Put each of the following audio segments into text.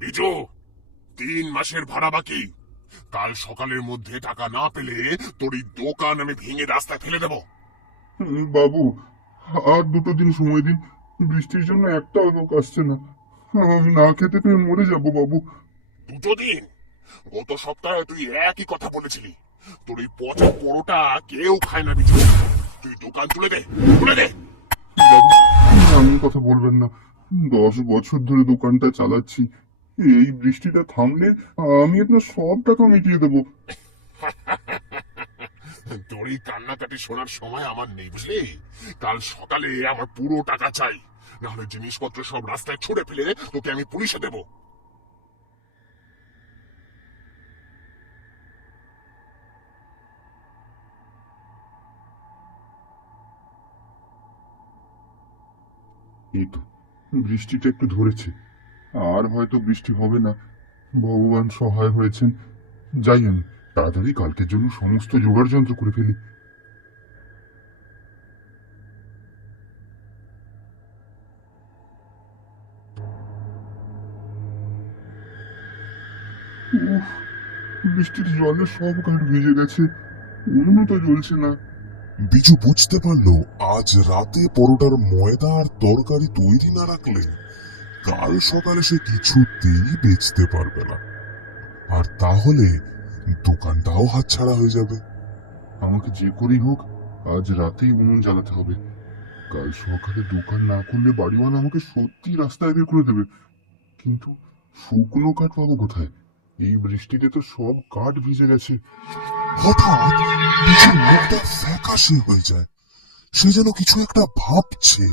বিজু, 3 মাসের ভাড়া বাকি। কাল সকালের মধ্যে টাকা না পেলে তোর এই দোকান আমি ভেঙে রাস্তায় ফেলে দেব। বাবু, আর 2 দিন সময় দিন। বৃষ্টির জন্য একটাও লোক আসছে না। আমি না খেতে পেয়ে মরে যাবো বাবু। 2 দিন? গত সপ্তাহে তুই একই কথা বলেছিলি। তোর এই পচা পোড়োটা কেউ খায় না বিজু। তুই দোকান তুলে দে, তুলে দে। বাবু, এমন কথা বলবেন না। 10 বছর ধরে দোকানটা চালাচ্ছি। এই বৃষ্টিটা থামলে আমি আপনার সব টাকা মিটিয়ে দেবো। তোর এই কান্নাকাটি শোনার সময় আমার নেই, বুঝলি? কাল সকালে আমার পুরো টাকা চাই, নাহলে জিনিসপত্র সব রাস্তায় ছুড়ে ফেলে তোকে আমি পুলিশে দেবো। এই তো, বৃষ্টিটা একটু ধরেছে। আর হয়তো বৃষ্টি হবে না। ভগবান সহায় হয়েছেন। যাই আমি তাড়াতাড়ি কালকের জন্য সমস্ত জোগাড় যন্ত্র করে ফেলি। উফ, বৃষ্টির জলে সব ঘাট ভিজে গেছে। উনুনও তো জ্বলছে না। বিজু বুঝতে পারলো আজ রাতে পরোটার ময়দা আর তরকারি তৈরি না রাখলে কাল সকালে সে কিছুতেই বেচতে পারবে না, আর তাহলে দোকানটাও হাতছাড়া হয়ে যাবে। আমাকে যে করেই হোক আজ রাতেই উনুন জ্বালাতে হবে। কাল সকালে দোকান না খুললে বাড়িওয়ালা আমাকে সত্যি রাস্তায় বের করে দেবে। কিন্তু শুকনো কাঠ পাবো কোথায়? এই বৃষ্টিতে তো সব কাঠ ভিজে গেছে। হঠাৎ বিজুর মুখটা ফ্যাকাশে হয়ে যায়। সে যেন কিছু একটা ভাবছে।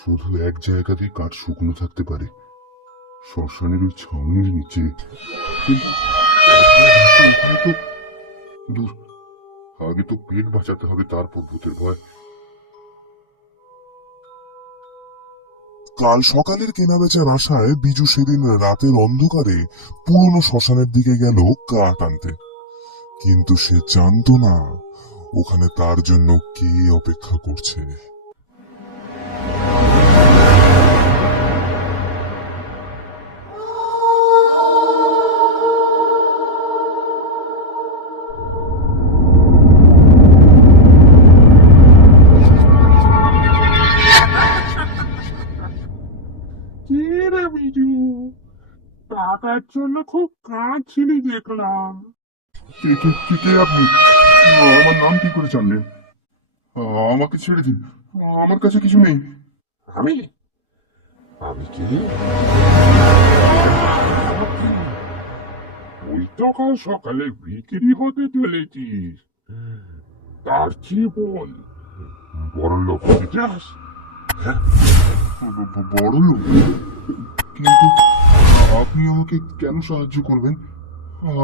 শুধু এক জায়গাতেই কাঠ শুকনো থাকতে পারে, শ্মশানের ওই ছাউনির নিচে। কিন্তু ওখানে তো দূর, আগে তো পেট বাঁচাতে হবে, তারপর ভূতের ভয়। কাল সকালের কেনাবেচার আশায় বিজু সেদিন রাতের অন্ধকারে পুরনো শ্মশানের দিকে গেল কাঠ আনতে। কিন্তু সে জানতো না ওখানে তার জন্য কে অপেক্ষা করছে। কি রে বিজু, টাকার জন্য খুব কাঁদছিলি দেখলাম। কে কে কে কে আপনি? আমার নাম কি করে জানলেন? আমাকে ছেড়ে দিন, আমার কাছে কিছু নেই। আমি আমি কি? ওই তো কাল সকালে বিক্রি হতে চলেছিস। তার চেয়ে বল, বড় লোক হতে চাস? বড় লোক? কিন্তু আপনি আমাকে কেন সাহায্য করবেন?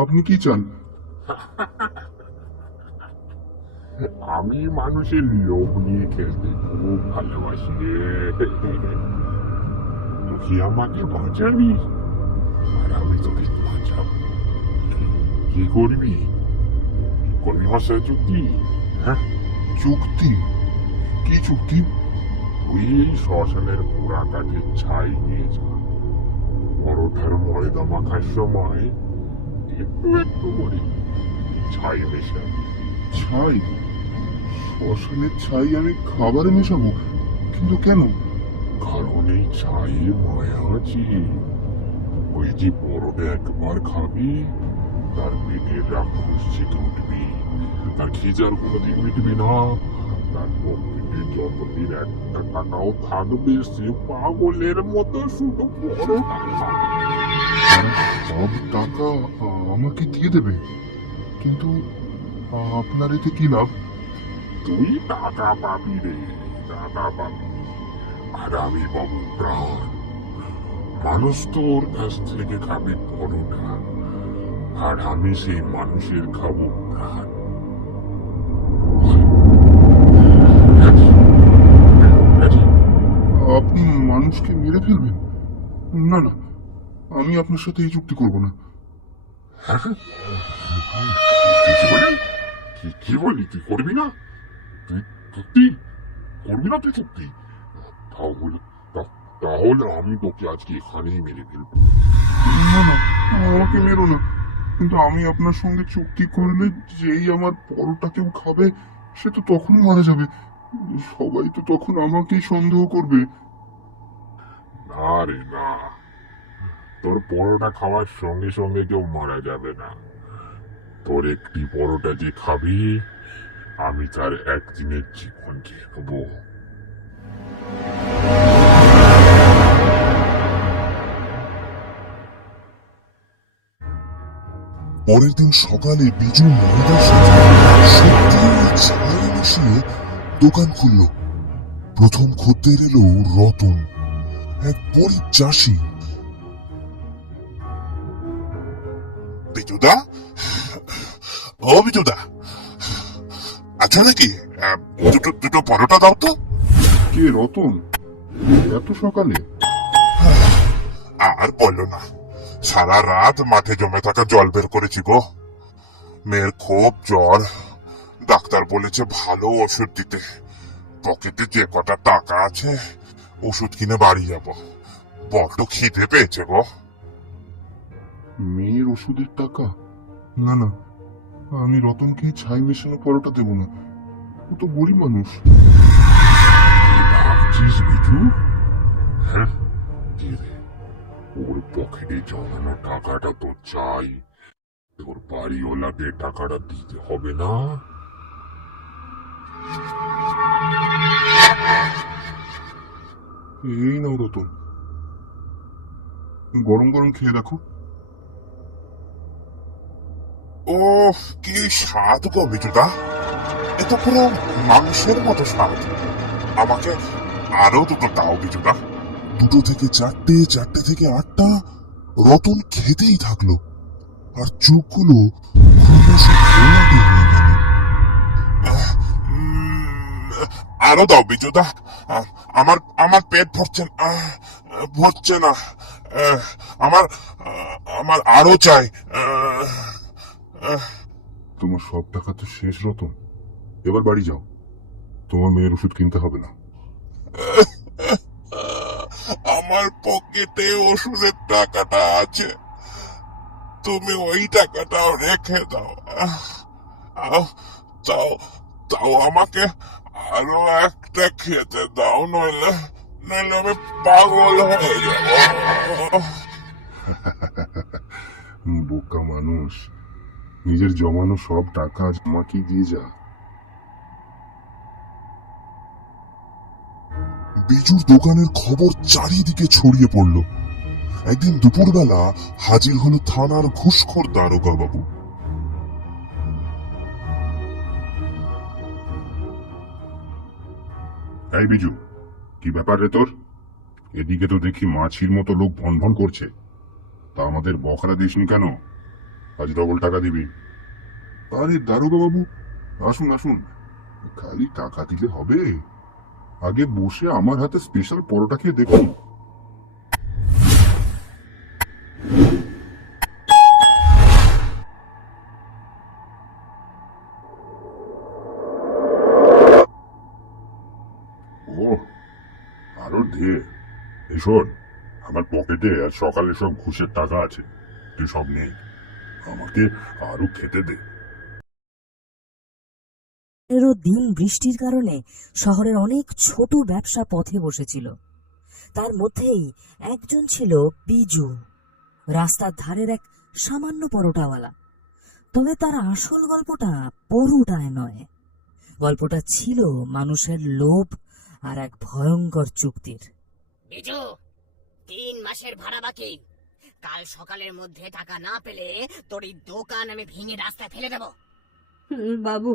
আপনি কি চান? আমি মানুষের লোভ নিয়ে খেলতে খুব ভালোবাসি রে। তুই আমাকে বাঁচাবি আর আমি তোকে বাঁচাবো। কি করবি? করবি আমার সাথে চুক্তি? হ্যাঁ, চুক্তি? কি চুক্তি? তুই এই শ্মশানের পোড়া কাঠের ছাই নিয়ে যা। পরোটার ময়দা মাখার সময় একটু একটু করে ছাই মেশাবি। ছাই? শ্মশানের ছাই আমি খাবারে মেশাবো? কিন্তু কেন? কারণ এই ছাইয়ে মায়া আছে। ওই যে পরোটা একবার খাবি, তার পেটের রাক্ষস জেগে উঠবি। তার খিজার কোনোদিন মিটবি না। তার পকেটে যতদিন একটা টাকাও থাকবে, সে পাগলের মতো শুধু পরোটা খাবে। তারা সব টাকা আমাকে দিয়ে দেবে? কিন্তু আপনার এতে কি লাভ? তুই টাকা পাবি রে, টাকা পাবি। আর আমি পাবো প্রাণ। মানুষ তোর কাছ থেকে খাবে পরোটা, আর আমি সেই মানুষের খাবো প্রাণ। আপনি মানুষকে মেরে ফেলবেন? না না, আমি আপনার সাথে এই চুক্তি করব না। কি বলি? কি বলি? তুই করবি না? তুই সত্যি করবি না? তুই সত্যি? তাহলে তাহলে আমি তোকে আজকে এখানেই মেরে ফেলবো। না আমাকে মেরো না, কিন্তু আমি আপনার সঙ্গে চুক্তি করলে যেই আমার পরোটা কেউ খাবে সে তো তখন মারা যাবে। সবাই তো তখন আমাকেই সন্দেহ করবে। না রে না, তোর পরোটা খাওয়ার সঙ্গে সঙ্গে কেউ মারা যাবে না। তোর একটি পরোটা যে খাবি, আমি তার একদিনের জীবন দিয়ে নেবো। পরের দিন সকালে বিজু ময়দার সাথে সত্যি চাল মিশিয়ে দোকান খুলল। প্রথম খদ্দের এলো রতন, এক গরিব চাষি। বিজুদা, ও বিজুদা, আচ্ছা নাকি? দুটো দুটো পরোটা দাও তো। কে রতন, এত সকালে? আর বললো না, সারা রাত মাঠে জমে থাকা জল বের করেছি গো। মেয়ের খুব জ্বর, ডাক্তার বলেছে ভালো ওষুধ দিতে। পকেটে যে কটা টাকা আছে ওষুধ কিনে বাড়ি যাব। বড্ড খিদে পেয়েছে গো। মেয়ের ওষুধের টাকা? না না, আমি রতনকে ছাই মেশানো পরোটা দেবো না, ও তো গরিব মানুষ। ভাবছিস বিজু? হ্যাঁ, কি রে, ওর পকেটে জমানো টাকাটা তো চাই, ওর বাড়িওয়ালাকে টাকাটা দিতে হবে না? এই নাও রতন, গরম গরম খেয়ে দেখো। ও কি স্বাদ গো বিজুদা, এ তো পুরো মাংসের মতো স্বাদ। আমাকে আরো দুটো দাও বিজুদা। দুটো থেকে চারটে, চারটে থেকে আটটা রতন খেতেই থাকলো, আর চোখগুলো ক্রমশ ঘোলাটে হয়ে গেল। আরো দাও বিজুদা, আমার আমার পেট ভরছে না, ভরছে না। আমার আমার আরো চাই। তোমার সব টাকা তো শেষ রতন, এবার বাড়ি যাও, তোমার মেয়ের ওষুধ কিনতে হবে না। আমার পকেটে ওষুধের টাকাটা আছে, তুমি ওই টাকাটাও রেখে দাও। তাও তাও আমাকে আরো একটা খেতে দাও, নইলে নইলে আমি পাগল হয়ে যাব। বোকা মানুষ, নিজের জমানো সব টাকা আজ আমাকে দিয়ে যা। বিজুর দোকানের খবর চারিদিকে ছড়িয়ে পড়ল। একদিন দুপুরবেলা হাজির হলো থানার ঘুষখোর দারোগা বাবু। এই বিজু, কি ব্যাপার রে তোর? এদিকে তো দেখি মাছির মতো লোক ভন ভন করছে, তা আমাদের বখরা দিসনি কেন? আজ ডবল টাকা দিবি। আরে দারোগা বাবু, আসুন আসুন, খালি টাকা দিলে হবে? আগে বসে আমার হাতে স্পেশাল পরোটা খেয়ে দেখুন। ও, আরো দে। এই শোন, আমার পকেটে আজ সকালে সব ঘুষের টাকা আছে, তুই সব নেই, আমাকে আরো খেতে দে। দিন বৃষ্টির কারণে শহরের অনেক ছোট ব্যবসা পথে বসেছিল। তার মধ্যেই একজন ছিল বিজু, রাস্তার ধারের এক সামান্য পরোটাওয়ালা। তবে তার আসল গল্পটা পরোটায় নয়, গল্পটা ছিল মানুষের লোভ আর এক ভয়ঙ্কর চুক্তির। বিজু, 3 মাসের ভাড়া বাকি। কাল সকালের মধ্যে টাকা না পেলে তোর এই দোকান আমি ভেঙে রাস্তায় ফেলে দেবো। বাবু,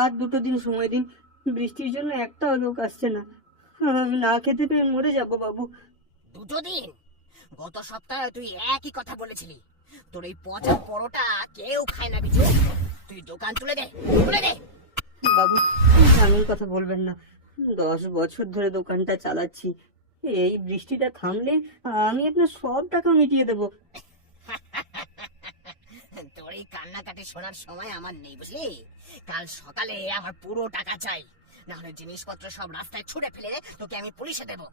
আর 2 দিন সময় দিন, বৃষ্টির জন্য একটাও লোক আসছে না। আমি না খেতে পেয়ে মরে যাব বাবু। 2 দিন? গত সপ্তাহে তুই একই কথা বলেছিলি। তোর এই পচা পরোটা কেউ খায় না বিজু, তুই দোকান তুলে দে, তুলে দে। বাবু, এমন কথা বলবেন না। 10 বছর ধরে দোকানটা চালাচ্ছি, এই বৃষ্টিটা থামলে আমি আপনার সব টাকা মিটিয়ে দেবো। তোর এই কান্নাকাটি শোনার সময় আমার নেই, বুঝলি? কাল সকালে আমার পুরো টাকা চাই, না হলে জিনিসপত্র সব রাস্তায় ছুঁড়ে ফেলে তোকে আমি পুলিশে দেবো।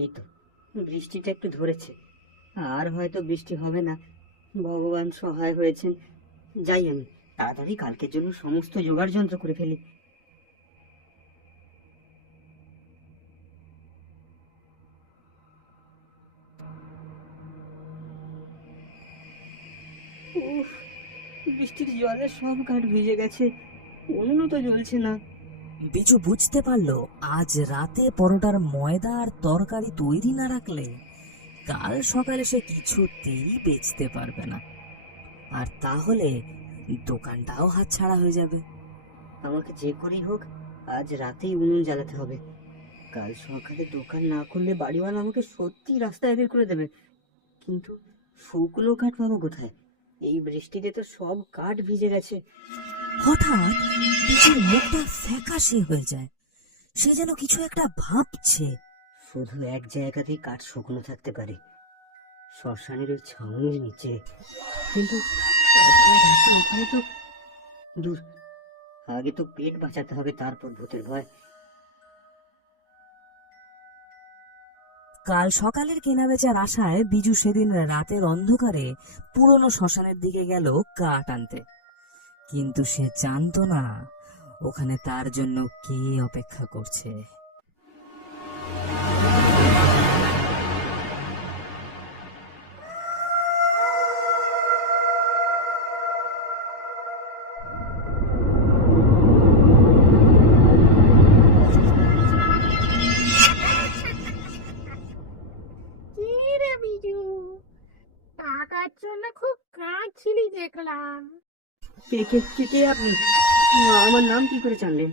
এই তো বৃষ্টিটা একটু ধরেছে, আর হয়তো বৃষ্টি হবে না। ভগবান সহায় হয়েছেন। যাই আমি তাড়াতাড়ি কালকের জন্য সমস্ত জোগাড় যন্ত্র করে ফেলি। উফ, বৃষ্টির জলে সব কাঠ ভিজে গেছে, উনুনও তো জ্বলছে না। বিজু বুঝতে পারলো আজ রাতে পরোটার ময়দা আর তরকারি তৈরি না রাখলে কাল সকালে সে কিছুতেই বেচতে পারবে না, আর তাহলে দোকানটাও হাতছাড়া হয়ে যাবে। আমাকে যে করেই হোক আজ রাতেই উনুন জ্বালাতে হবে। কাল সকালে দোকান না খুললে বাড়িওয়ালা আমাকে সত্যি রাস্তায় বের করে দেবে। কিন্তু শুকনো কাঠ পাবো কোথায়? এই বৃষ্টিতে তো সব কাঠ ভিজে গেছে। হঠাৎ বিজুর মুখটা ফ্যাকাশে হয়ে যায়, সে যেন কিছু একটা ভাবছে। শুধু এক জায়গাতেই কাঠ শুকনো থাকতে পারে, শ্মশানের ওই ছাউনির নিচে। কিন্তু ওখানে তো দূর, আগে তো পেট বাঁচাতে হবে, তারপর ভূতের ভয়। কাল সকালের কেনাবেচার আশায় বিজু সেদিন রাতের অন্ধকারে পুরনো শ্মশানের দিকে গেল কাঠ আনতে, কিন্তু সে জানতো না ওখানে তার জন্য কে অপেক্ষা করছে। কি রে বিজু, টাকার জন্য খুব কাঁদছিলি দেখলাম। কে কে কে কে আপনি? আমার নাম কি করে জানলেন?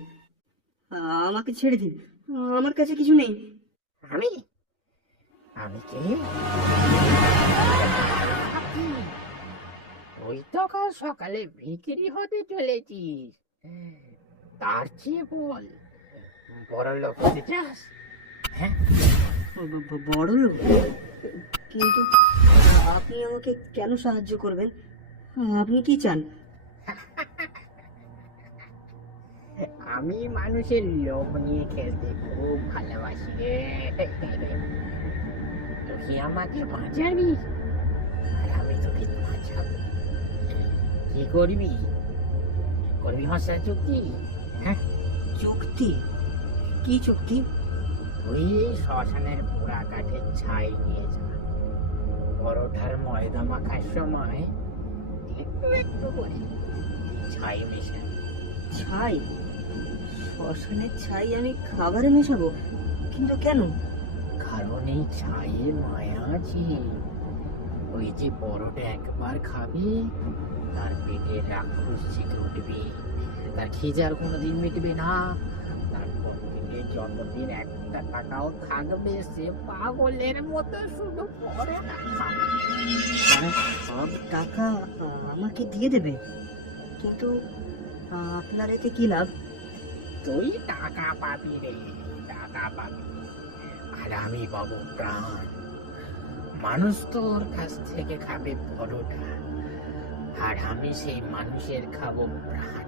আমাকে ছেড়ে দিন, আমার কাছে কিছু নেই। আমি আমি কে? ওই তো কাল সকালে বিক্রি হতে চলেছিস, তার চেয়ে বল বড় লোক হতে চাস? হ্যাঁ, বড় লোক? কিন্তু আপনি আমাকে কেন সাহায্য করবেন? আপনি কি চান? আমি মানুষের লোভ নিয়ে খেলতে খুব ভালোবাসি রে। তুই আমাকে বাঁচাবি আর আমি তোকে বাঁচাবো। কি করবি? করবি হস্যা চুক্তি? হ্যাঁ, চুক্তি? কি চুক্তি? তুই শ্মশানের পোড়া কাঠের ছাই নিয়ে যা, পরোটার ময়দা মাখার সময় একটু একটু করে ছাই মেশাবি। ছাই? শ্মশানের ছাই আমি খাবারে মেশাবো? কিন্তু কেন? কারণ এই ছাইয়ে মায়া আছে। ওই যে পরোটা একবার খাবে তার পেটে রাক্ষস জেগে উঠবে, তার খিদে আর কোনোদিন মিটবে না। তারপর থেকে যতদিন একটা টাকাও থাকবে সে পাগলের মতো শুধু পরোটা খাবে। সব টাকা আমাকে দিয়ে দেবে? কিন্তু আপনার এতে কি লাভ? তুই টাকা পাবি রে, টাকা পাবি, আর আমি পাবো প্রাণ। মানুষ তোর কাছ থেকে খাবে পরোটা, আর আমি সেই মানুষের খাবো প্রাণ।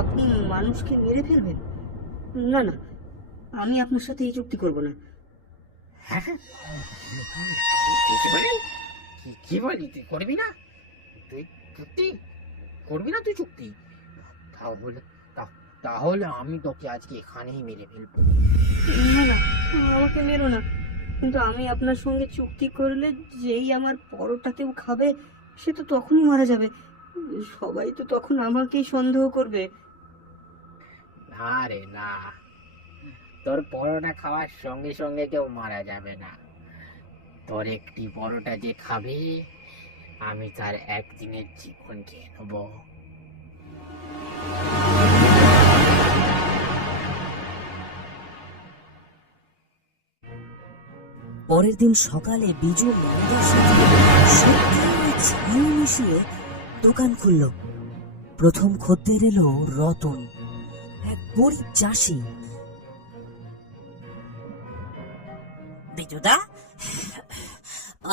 আপনি মানুষকে মেরে ফেলবেন? না না, আমি আপনার সাথে এই চুক্তি করব না। কি বলি, তুই করবি না? তুই চুক্তি করবি না? তুই চুক্তি? তাহলে তাহলে আমি তোকে আজকে এখানেই মেরে ফেলবো। না না, আমাকে মেরো না। কিন্তু আমি আপনার সঙ্গে চুক্তি করলে যেই আমার পরোটা কেউ খাবে সে তো তখনই মারা যাবে। সবাই তো তখন আমাকেই সন্দেহ করবে। না রে না, তোর পরোটা খাওয়ার সঙ্গে সঙ্গে কেউ মারা যাবে না। তোর একটি পরোটা যে খাবে আমি তার একদিনের জীবন খেয়ে নেব। পরের দিন সকালে বিজু ময়দার সাথে সত্যি ছাই মিশিয়ে দোকান খুলল। প্রথম খদ্দের এলো রতন, এক গরিব চাষি। বিজুদা,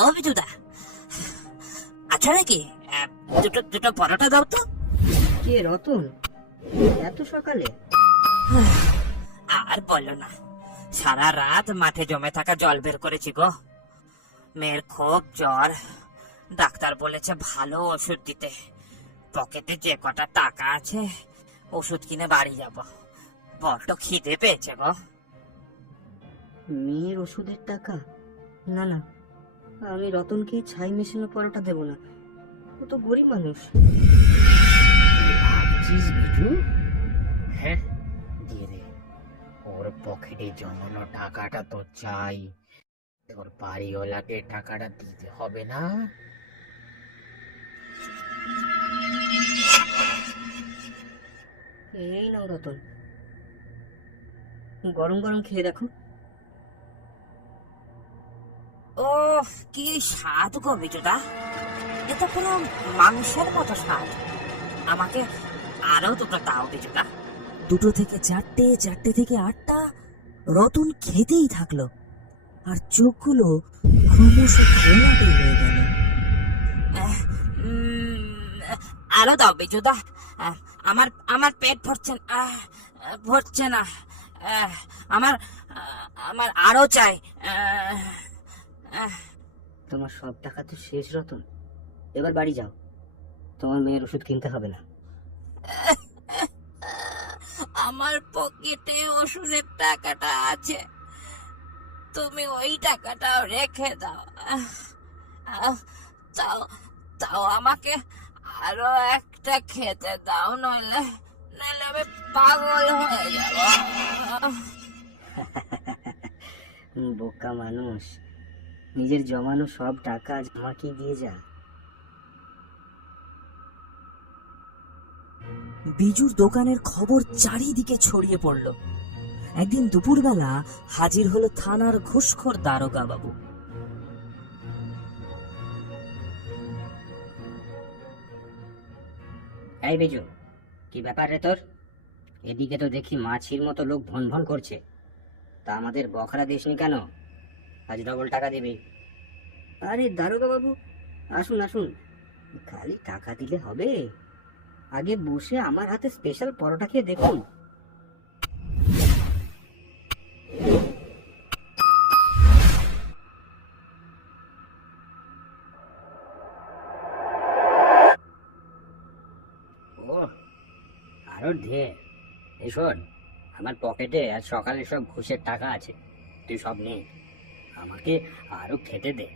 ও বিজুদা, আচ্ছা নাকি দুটো দুটো পরোটা দাও তো। কে রতন? এত সকালে? আর বলো না, সারা রাত মাঠে জমে থাকা জল বের করেছি গো। মেয়ের খুব জ্বর, ডাক্তার বলেছে ভালো ওষুধ দিতে। পকেটে যে কটা টাকা আছে ওষুধ কিনে বাড়ি যাব। বড্ড খিদে পেয়েছে গো। মেয়ের ওষুধের টাকা? না না, আমি রতনকে ছাই মেশানো পরোটা দেবো না, ও তো গরিব মানুষ। ভাবছিস বিজু? হ্যাঁ, দিয়ে দে। ওর পকেটে জমানো টাকাটা তো চাই। ওর বাড়িওয়ালাকে টাকাটা দিতে হবে না? এই নাও রতন, গরম গরম খেয়ে দেখো। ও কি স্বাদ গো বিজুদা, এটা পুরো মাংসের মতো স্বাদ। আমাকে আরো দুটো দাও বিজুদা। দুটো থেকে চারটে, চারটে থেকে আটটা রতন খেতেই থাকলো, আর চোখগুলো ক্রমশ ঘোলাটে হয়ে গেল। আরো দাও বিজুদা, আমার আমার পেট ভরছে না, ভরছে না। আমার আমার আরো চাই। তোমার সব টাকা তো শেষ রতন, এবার বাড়ি যাও, তোমার মেয়ের ওষুধ কিনতে হবে না। আমার পকেটে ওষুধের টাকাটা আছে, তুমি ওই টাকাটাও রেখে দাও। তাও তাও আমাকে আরো একটা খেতে দাও, নইলে নইলে আমি পাগল হয়ে যাব। বোকা মানুষ, নিজের জমানো সব টাকা আমাকে দিয়ে যা। বিজুর দোকানের খবর চারিদিকে ছড়িয়ে পড়ল। একদিন দুপুরবেলা হাজির হলো থানার ঘুষখোর দারোগা বাবু। এই বিজু, কি ব্যাপার রে তোর? এদিকে তো দেখি মাছির মতো লোক ভন ভন করছে, তা আমাদের বখরা দিসনি কেন? আজ ডবল টাকা দিবি। আরে দারোগা বাবু, আসুন আসুন, খালি টাকা দিলে হবে? আগে বসে আমার হাতে স্পেশাল পরোটা খেয়ে দেখুন। ও, আরো ঢের। এই শোন, আমার পকেটে আজ সকালে সব ঘুষের টাকা আছে, তুই সব নে, আমাকে আরো খেতে দে।